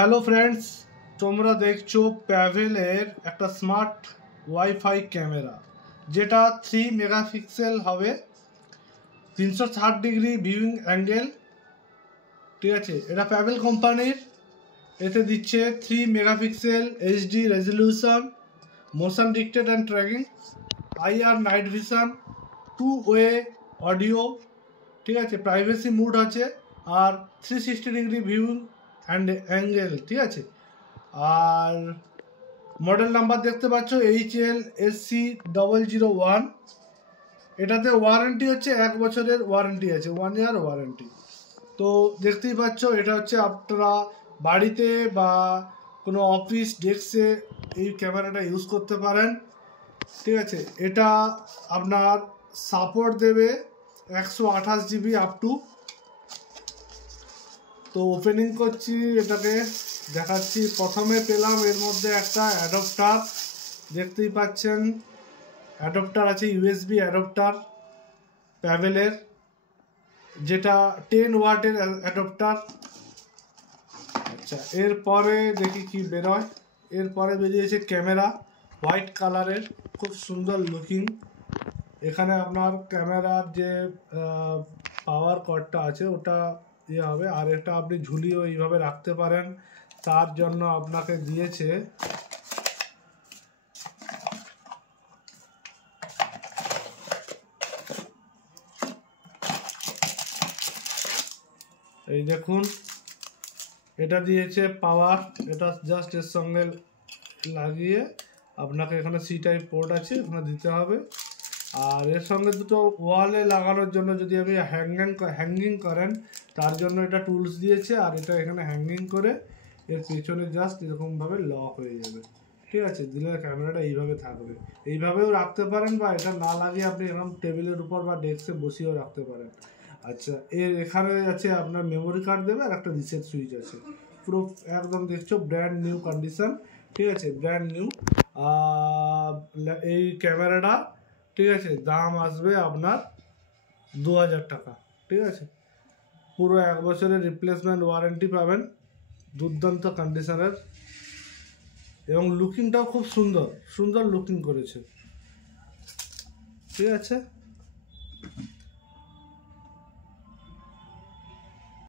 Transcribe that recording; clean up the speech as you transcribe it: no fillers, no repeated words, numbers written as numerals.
Hello friends, তোমরা দেখছো প্যাভেলের একটা স্মার্ট ওয়াইফাই ক্যামেরা, যেটা 3 মেগাপিক্সেল হবে, 360 ডিগ্রি ভিউইং অ্যাঙ্গেল। ঠিক আছে, এটা প্যাভেল কোম্পানির। এতে দিচ্ছে 3 megapixel HD resolution, motion detect and tracking, IR night vision, 2 way audio. ঠিক আছে, প্রাইভেসি মুড আছে, আর 360 ডিগ্রি ভিউইং অ্যাঙ্গেল। ঠিক আছে, আর মডেল নাম্বার দেখতে পাচ্ছ HLSC001। এটাতে ওয়ারেন্টি হচ্ছে 1 বছরের ওয়ারেন্টি আছে, 1 ইয়ার ওয়ারেন্টি। তো দেখতেই পাচ্ছ, এটা হচ্ছে আপনারা বাড়িতে বা কোনো অফিস ডেস্কে এই ক্যামেরাটা ইউজ করতে পারেন। ঠিক আছে, এটা আপনার সাপোর্ট দেবে 128 জিবি আপ টু। তো ওপেনিং করছি, এটাকে দেখাচ্ছি। প্রথমে পেলাম এর মধ্যে একটা অ্যাডাপ্টার, দেখতেই পাচ্ছেন অ্যাডাপ্টার আছে, ইউএসবি অ্যাডাপ্টার প্যাভেলের, যেটা 10 ওয়াটের অ্যাডাপ্টার। আচ্ছা, এরপরে দেখি কি বেরোয়। এরপরে বেরিয়েছে ক্যামেরা, হোয়াইট কালারের, খুব সুন্দর লুকিং। এখানে আপনার ক্যামেরার যে পাওয়ার কর্ডটা আছে ওটা ইয়ে হবে, আর এটা আপনি ঝুলিয়েও এইভাবে রাখতে পারেন। তার জন্য আপনাকে দিয়েছে এই দেখুন, এটা দিয়েছে পাওয়ার। এটা জাস্ট এর সঙ্গে লাগিয়ে আপনাকে এখানে সি টাইপ পোর্ট আছে, এখানে দিতে হবে। আর এর সঙ্গে দুটো ওয়ালে লাগানোর জন্য, যদি আপনি হ্যাঙ্গিং করেন তার জন্য এটা টুলস দিয়েছে। আর এটা এখানে হ্যাঙ্গিং করে এর পেছনে জাস্ট এরকমভাবে লক হয়ে যাবে। ঠিক আছে, দিলে ক্যামেরাটা এইভাবে থাকবে। এইভাবেও রাখতে পারেন, বা এটা না লাগিয়ে আপনি এরকম টেবিলের উপর বা ডেস্কে বসিয়েও রাখতে পারেন। আচ্ছা, এখানে আছে আপনার মেমোরি কার্ড দেবে, আর একটা রিসেট সুইচ আছে। পুরো একদম দেখছো ব্র্যান্ড নিউ কন্ডিশন। ঠিক আছে, ব্র্যান্ড নিউ। এই ক্যামেরাটা, ঠিক আছে, দাম আসবে আপনার 2000 টাকা। ঠিক আছে, পুরো 1 বছরের রিপ্লেসমেন্ট ওয়ারেন্টি পাবেন, দুর্দান্ত কন্ডিশনের, এবং লুকিংটাও খুব সুন্দর সুন্দর লুকিং করেছে। ঠিক আছে।